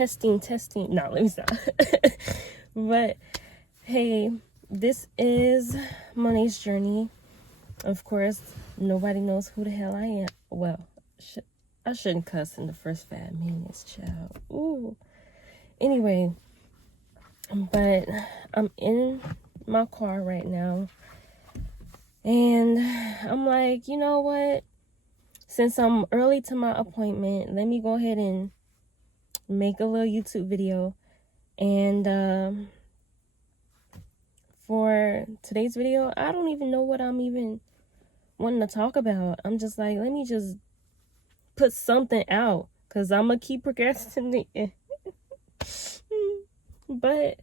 testing. No, let me stop. But hey, this is Monet's journey. Of course, nobody knows who the hell I am. Well, I shouldn't cuss in the first 5 minutes, child. Ooh. Anyway, but I'm in my car right now, and I'm like, you know what? Since I'm early to my appointment, let me go ahead and make a little YouTube video. And for today's video, I don't even know what I'm even wanting to talk about. I'm just like, let me just put something out, because I'm going to keep procrastinating. But,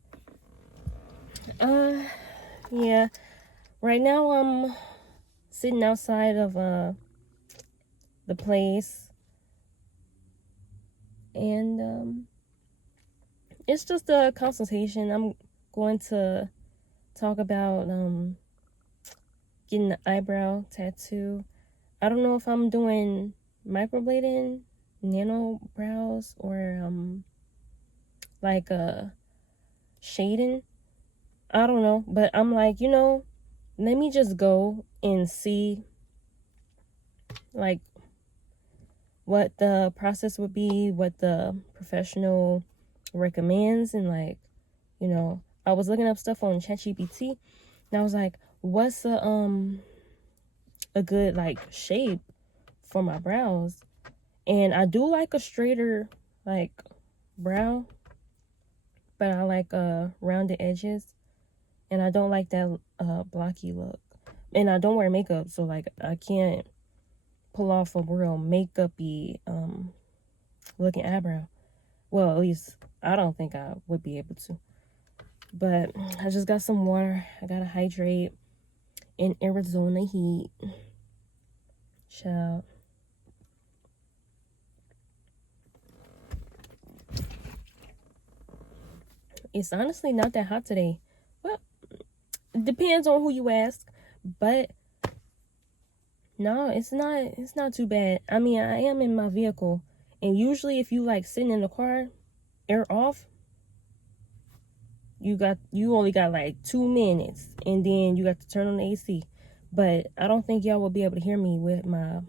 yeah. Right now, I'm sitting outside of the place. And it's just a consultation. I'm going to talk about getting the eyebrow tattoo. I don't know if I'm doing microblading, nanobrows, or like shading. I don't know, but I'm like, let me just go and see like what the process would be, what the professional recommends, and like, I was looking up stuff on ChatGPT, and I was like, what's a good like shape for my brows? And I do like a straighter like brow, but I like rounded edges, and I don't like that blocky look. And I don't wear makeup, so like I can't pull off a real makeup-y looking eyebrow. Well, at least I don't think I would be able to. But I just got some water. I gotta hydrate in Arizona heat. Child. It's honestly not that hot today. Well, it depends on who you ask, but no, it's not too bad. I mean, I am in my vehicle, and usually if you like sitting in the car, air off, you only got like 2 minutes, and then you got to turn on the AC. But I don't think y'all will be able to hear me with my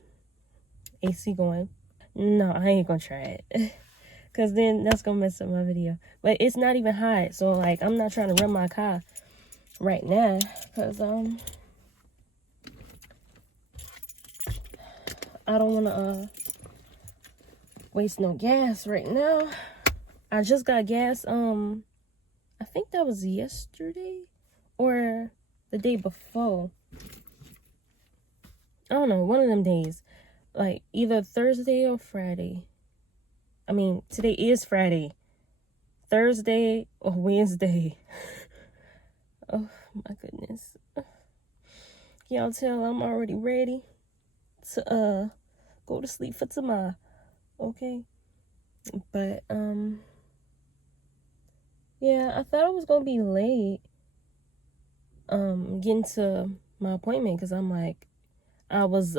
AC going. No, I ain't gonna try it. Cause then that's gonna mess up my video. But it's not even hot, so like I'm not trying to run my car right now, cause I don't wanna waste no gas right now. I just got gas I think that was yesterday or the day before. I don't know, one of them days. Like either Thursday or Friday. I mean, today is Friday. Thursday or Wednesday. Oh my goodness. Y'all tell I'm already ready to go to sleep for tomorrow. Okay? But yeah, I thought I was gonna be late getting to my appointment, because I'm like, I was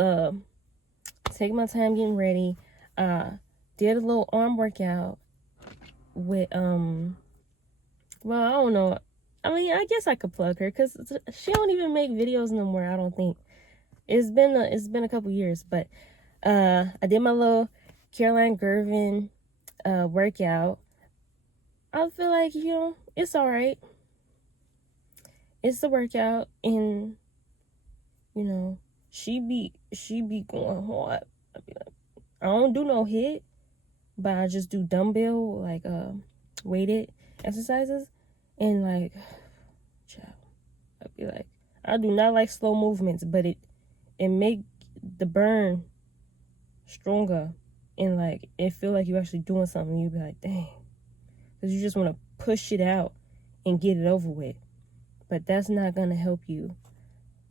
taking my time getting ready. Did a little arm workout with well, I don't know. I mean, I guess I could plug her, because she don't even make videos no more, I don't think. It's been a couple years, but I did my little Caroline Gervin workout. I feel like, it's all right. It's the workout, and she be going hard. I be like, I don't do no hit, but I just do dumbbell, like weighted exercises, and like, child, I'd be like, I do not like slow movements, but it make the burn stronger, and like it feel like you actually doing something. You be like, dang, because you just want to push it out and get it over with, but that's not gonna help you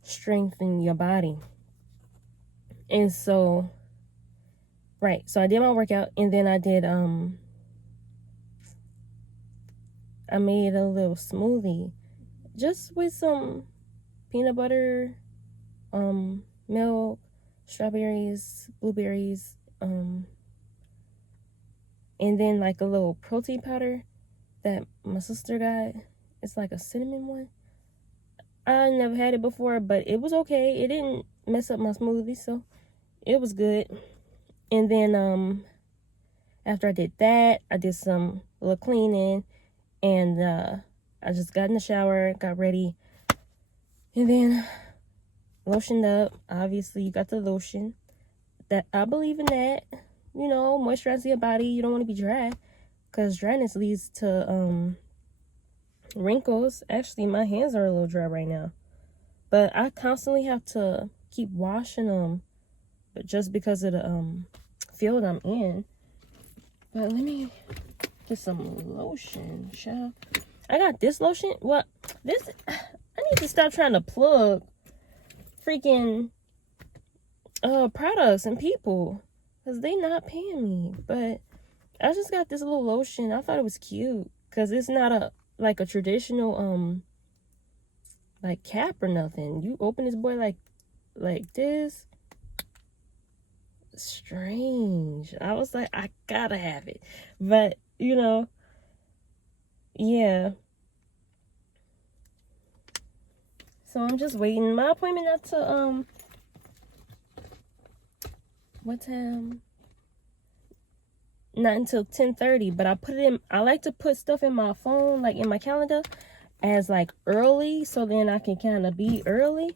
strengthen your body. And so, right, so I did my workout, and then I did I made a little smoothie just with some peanut butter, milk, strawberries, blueberries, and then like a little protein powder that my sister got. It's like a cinnamon one. I never had it before, but it was okay. It didn't mess up my smoothie, so it was good. And then after I did that, I did some little cleaning, and I just got in the shower, got ready, and then lotioned up. Obviously, you got the lotion. That I believe in that. You know, moisturize your body. You don't want to be dry, because dryness leads to wrinkles. Actually, my hands are a little dry right now, but I constantly have to keep washing them, but just because of the field I'm in. But let me get some lotion, child. I got this lotion. What? This, I need to stop trying to plug freaking products and people, because they not paying me. But I just got this little lotion. I thought it was cute, because it's not a like a traditional like cap or nothing. You open this boy like this. Strange. I was like, I gotta have it. But you know, yeah. So I'm just waiting. My appointment not to what time? Not until 10:30, but I put it in. I like to put stuff in my phone, like in my calendar, as like early, so then I can kind of be early.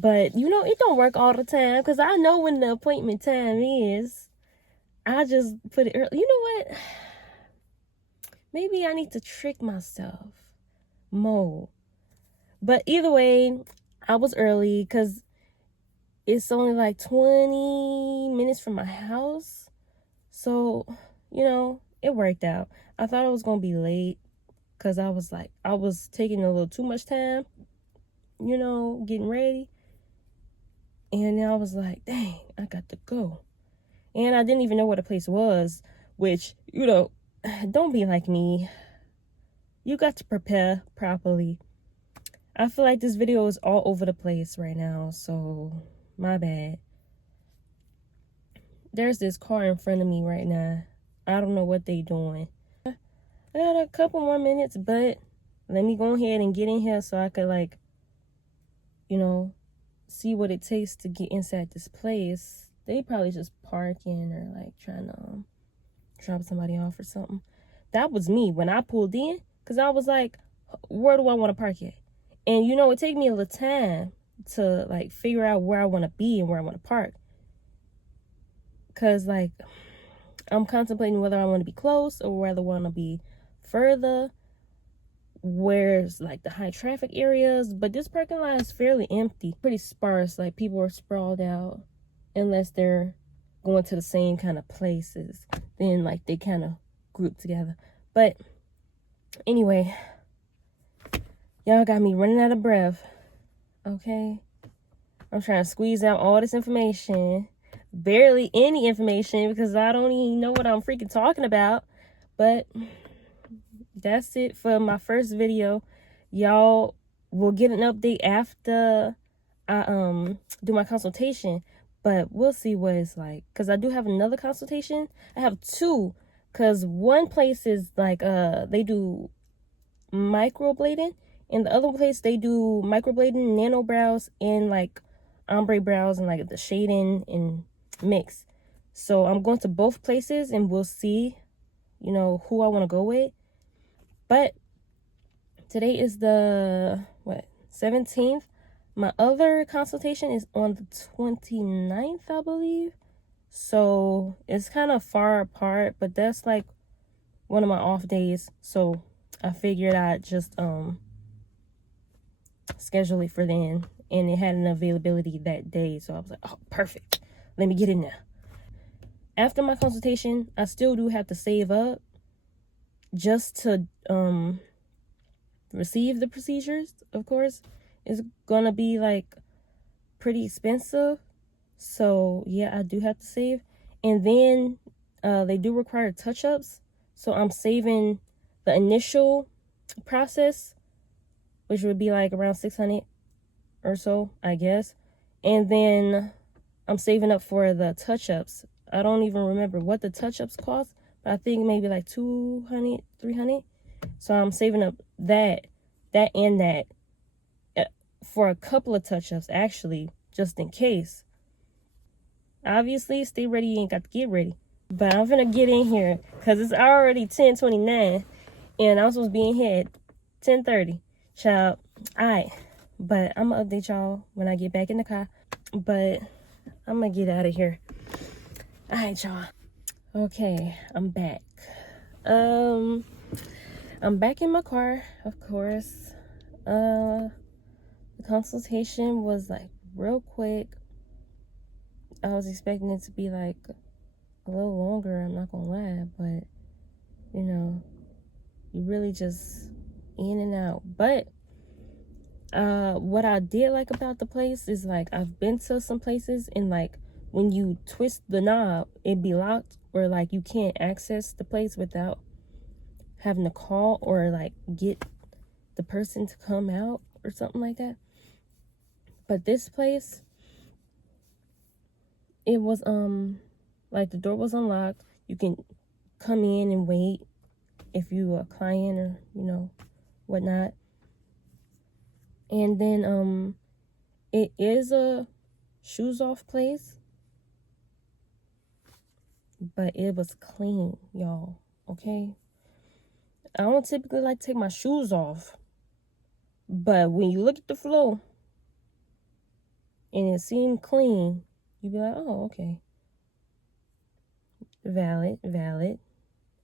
But you know, it don't work all the time, because I know when the appointment time is. I just put it early. You know what? Maybe I need to trick myself more. But either way, I was early, because it's only like 20 minutes from my house. So, you know, it worked out. I thought I was going to be late, because I was taking a little too much time, you know, getting ready. And then I was like, dang, I got to go. And I didn't even know where the place was, which, you know, don't be like me. You got to prepare properly. I feel like this video is all over the place right now, so my bad. There's this car in front of me right now. I don't know what they doing. I got a couple more minutes, but let me go ahead and get in here so I could, like, you know, see what it takes to get inside this place. They probably just parking or like trying to drop somebody off or something. That was me when I pulled in, because I was like, where do I want to park at? And you know, it take me a little time to like figure out where I want to be and where I want to park, because like I'm contemplating whether I want to be close or whether I want to be further, where's like the high traffic areas. But this parking lot is fairly empty, pretty sparse. Like people are sprawled out, unless they're going to the same kind of places, then like they kind of group together. But anyway, y'all got me running out of breath. Okay, I'm trying to squeeze out all this information, barely any information, because I don't even know what I'm freaking talking about. But that's it for my first video. Y'all will get an update after I do my consultation, but we'll see what it's like, because I do have another consultation. I have two, because one place is like they do microblading, and the other place they do microblading, nano brows, and like ombre brows, and like the shading and mix. So I'm going to both places, and we'll see, you know, who I want to go with. But today is the 17th. My other consultation is on the 29th, I believe. So it's kind of far apart, but that's like one of my off days. So I figured I'd just schedule it for then, and it had an availability that day. So I was like, oh, perfect. Let me get in there. After my consultation, I still do have to save up just to receive the procedures. Of course, it's gonna be like pretty expensive, so yeah, I do have to save. And then they do require touch-ups, so I'm saving the initial process, which would be like around $600 or so, I guess. And then I'm saving up for the touch-ups. I don't even remember what the touch-ups cost, I think maybe like 200, 300. So I'm saving up that and that for a couple of touch-ups, actually, just in case. Obviously, stay ready, you ain't got to get ready. But I'm gonna get in here because it's already 10:29 and I'm supposed to be in here at 10:30. Child, alright. But I'm gonna update y'all when I get back in the car. But I'm gonna get out of here. Alright, y'all. Okay, I'm back. I'm back in my car, of course. The consultation was like real quick. I was expecting it to be like a little longer, I'm not gonna lie, but you know, you really just in and out. But what I did like about the place is like I've been to some places and like when you twist the knob it be locked, or like you can't access the place without having to call or like get the person to come out or something like that. But this place, it was like the door was unlocked. You can come in and wait if you a client or you know whatnot. And then it is a shoes off place, but it was clean, y'all. Okay, I don't typically like to take my shoes off, but when you look at the floor and it seemed clean, you be like, oh, okay, valid,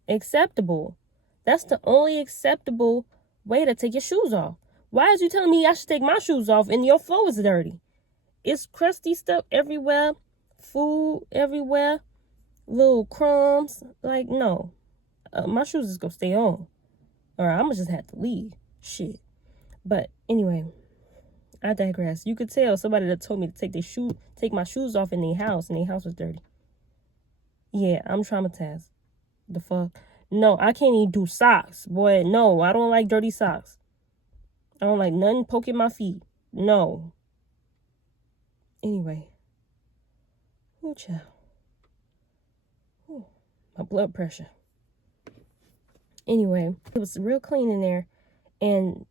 acceptable. That's the only acceptable way to take your shoes off. Why is you telling me I should take my shoes off and your floor is dirty? It's crusty stuff everywhere, food everywhere, little crumbs. Like, no, my shoes is gonna stay on, or I'm gonna just have to leave. Shit. But anyway, I digress. You could tell somebody that told me to take my shoes off in their house, and their house was dirty. Yeah, I'm traumatized. The fuck? No, I can't even do socks, boy. No, I don't like dirty socks. I don't like nothing poking my feet. No. Anyway. Ooh, child. Ooh, my blood pressure. Anyway, it was real clean in there, and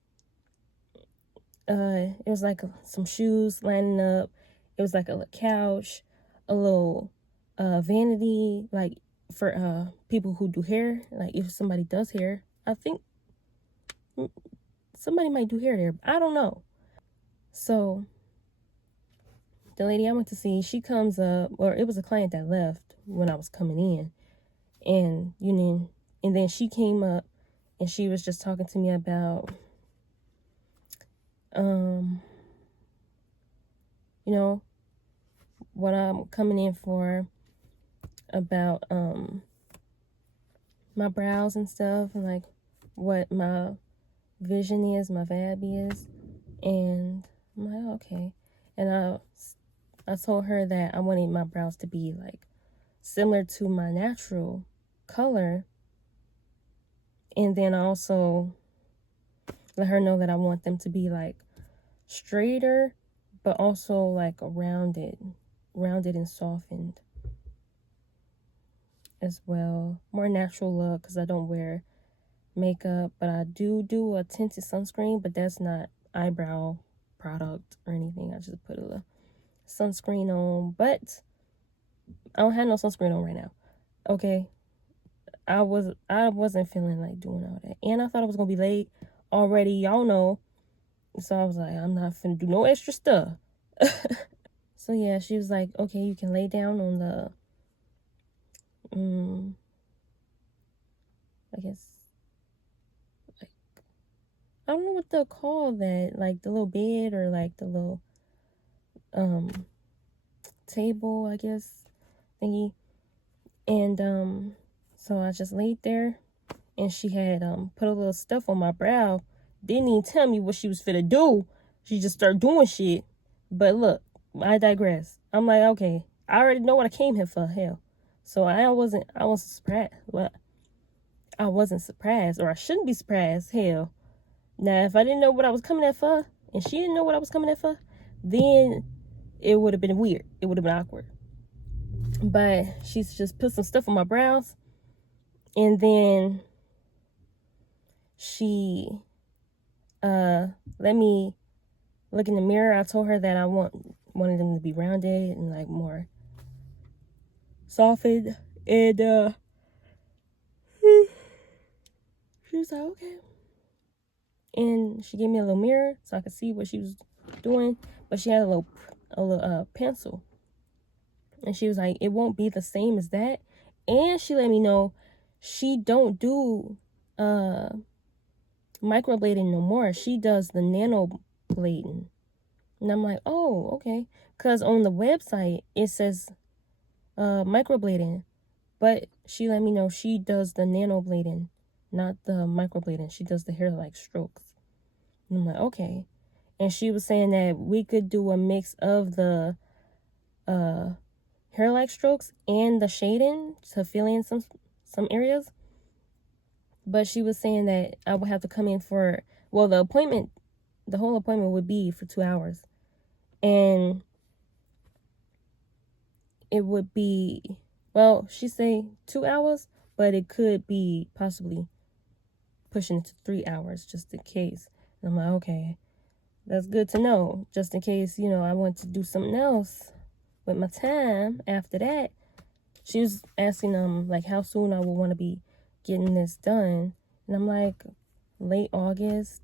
it was like some shoes lining up. It was like a little couch, a little vanity, like for people who do hair. Like if somebody does hair, I think somebody might do hair there. I don't know. So the lady I went to see, she comes up, or it was a client that left when I was coming in, and and then she came up and she was just talking to me about you know, what I'm coming in for, about my brows and stuff, and like what my vision is, my VAB is. And I'm like, okay. And I told her that I wanted my brows to be like similar to my natural color. And then I also let her know that I want them to be like straighter, but also like rounded and softened as well. More natural look, because I don't wear makeup, but I do a tinted sunscreen, but that's not eyebrow product or anything. I just put a sunscreen on, but I don't have no sunscreen on right now. Okay, I wasn't feeling like doing all that, and I thought it was gonna be late already, y'all know. So I was like, I'm not finna do no extra stuff. So yeah, she was like, okay, you can lay down on the I guess, like, I don't know what they'll call that, like the little bed or like the little table, I guess, thingy. And so I just laid there, and she had put a little stuff on my brow. Didn't even tell me what she was finna do. She just started doing shit. But look, I digress. I'm like, okay, I already know what I came here for, hell. So I wasn't surprised. Well, I wasn't surprised, or I shouldn't be surprised, hell. Now, if I didn't know what I was coming at for, and she didn't know what I was coming at for, then it would have been weird. It would have been awkward. But she's just put some stuff on my brows, And then she let me look in the mirror. I told her that I wanted them to be rounded and like more softened. And she was like, okay. And she gave me a little mirror so I could see what she was doing. But she had a little pencil. And she was like, it won't be the same as that. And she let me know she don't do microblading no more. She does the nanoblading. And I'm like, oh, okay. Because on the website, it says microblading. But she let me know she does the nanoblading, not the microblading. She does the hair-like strokes. And I'm like, okay. And she was saying that we could do a mix of the hair-like strokes and the shading to fill in some areas. But she was saying that I would have to come in for, well, the whole appointment would be for 2 hours. And it would be, well, she say 2 hours, but it could be possibly pushing it to 3 hours just in case. And I'm like, okay, that's good to know. Just in case, I want to do something else with my time after that. She was asking like how soon I would want to be getting this done. And I'm like, late August.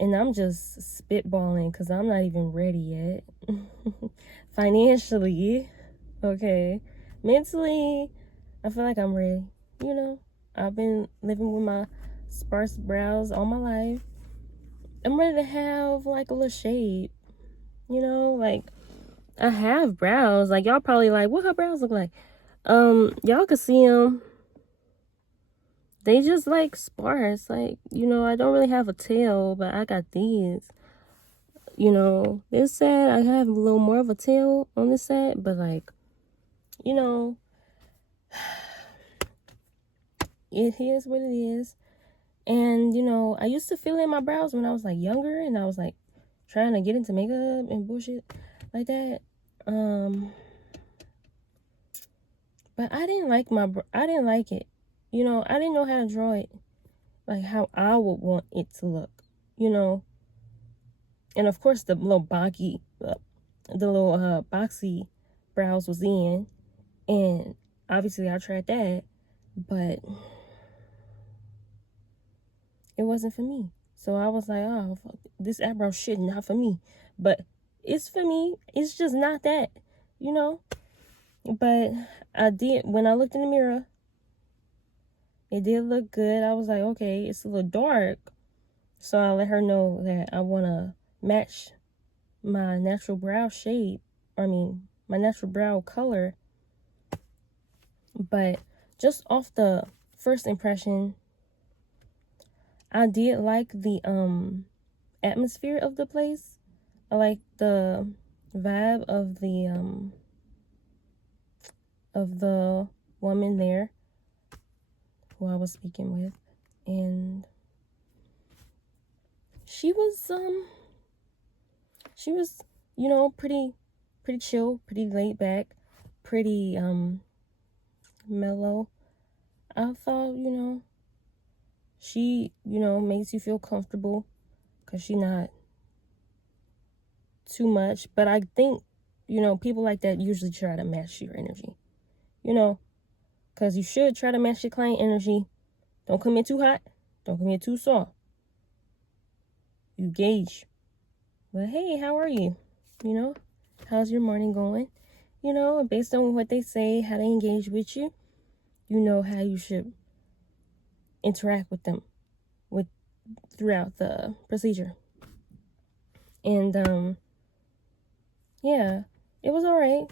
And I'm just spitballing because I'm not even ready yet. Financially, okay. Mentally, I feel like I'm ready. I've been living with my sparse brows all my life. I'm ready to have like a little shape. Like I have brows. Like y'all probably like, what her brows look like? Y'all could see them. They just like sparse. Like, I don't really have a tail, but I got these. This side I have a little more of a tail on this side, but like, it is what it is. And, I used to fill in my brows when I was like younger and I was like trying to get into makeup and bullshit like that. But I didn't like it. I didn't know how to draw it like how I would want it to look, And of course the little boxy brows was in, and obviously I tried that, but it wasn't for me. So I was like, oh, fuck, this eyebrow shit not for me. But it's for me. It's just not that, But I did, when I looked in the mirror, it did look good. I was like, okay, it's a little dark. So I let her know that I want to match my natural brow shape. My natural brow color. But just off the first impression, I did like the atmosphere of the place. I like the vibe of the woman there who I was speaking with, and she was pretty chill, pretty laid back, pretty mellow. I thought, she, makes you feel comfortable because she's not too much. But I think, people like that usually try to match your energy, because you should try to match your client energy. Don't come in too hot. Don't come in too soft. You gauge. But hey, how are you? How's your morning going? Based on what they say, how they engage with you, how you should interact with them throughout the procedure. And yeah, it was all right.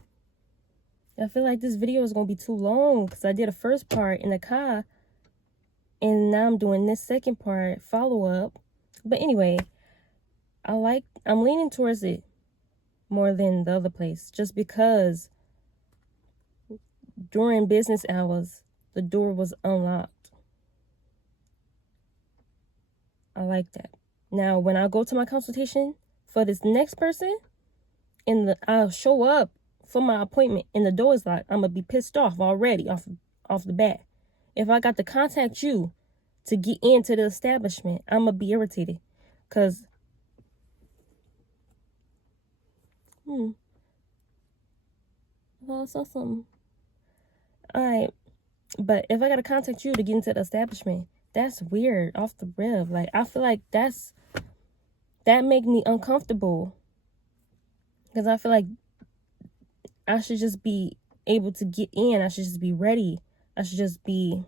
I feel like this video is going to be too long because I did a first part in the car and now I'm doing this second part follow-up. But anyway, I'm leaning towards it more than the other place just because during business hours the door was unlocked. I like that. Now when I go to my consultation for this next person and I'll show up for my appointment and the door is locked, I'm gonna be pissed off already off the bat. if I got to contact you to get into the establishment, I'm going to be irritated. Because, I saw something. Alright, but if I got to contact you to get into the establishment, that's weird off the rib. Like, I feel like that make me uncomfortable. Because I feel like I should just be able to get in. I should just be ready. I should just be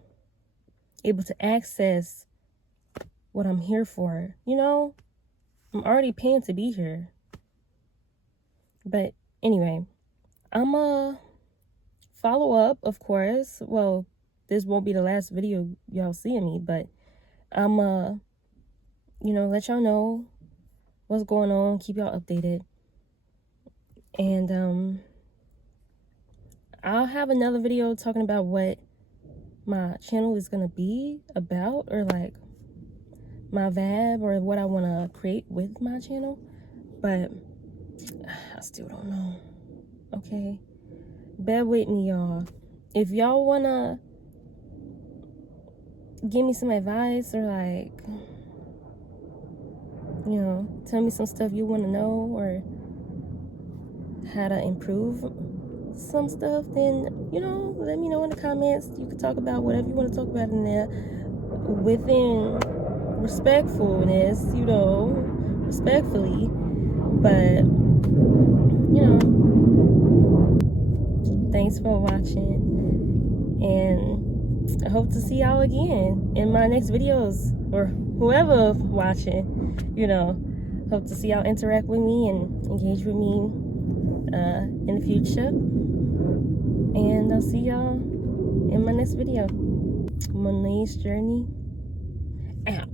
able to access what I'm here for. You know? I'm already paying to be here. But anyway, I'm a follow up, of course. Well, this won't be the last video y'all seeing me, but I'm let y'all know what's going on, keep y'all updated. And I'll have another video talking about what my channel is gonna be about, or like my vibe, or what I want to create with my channel. But I still don't know. Okay, bear with me, y'all. If y'all wanna give me some advice, or like, tell me some stuff you want to know, or how to improve some stuff, then let me know in the comments. You can talk about whatever you want to talk about in there, within respectfulness, respectfully. But thanks for watching, and I hope to see y'all again in my next videos, or whoever watching. Hope to see y'all interact with me and engage with me in the future. And I'll see y'all in my next video. Monet's Journey out.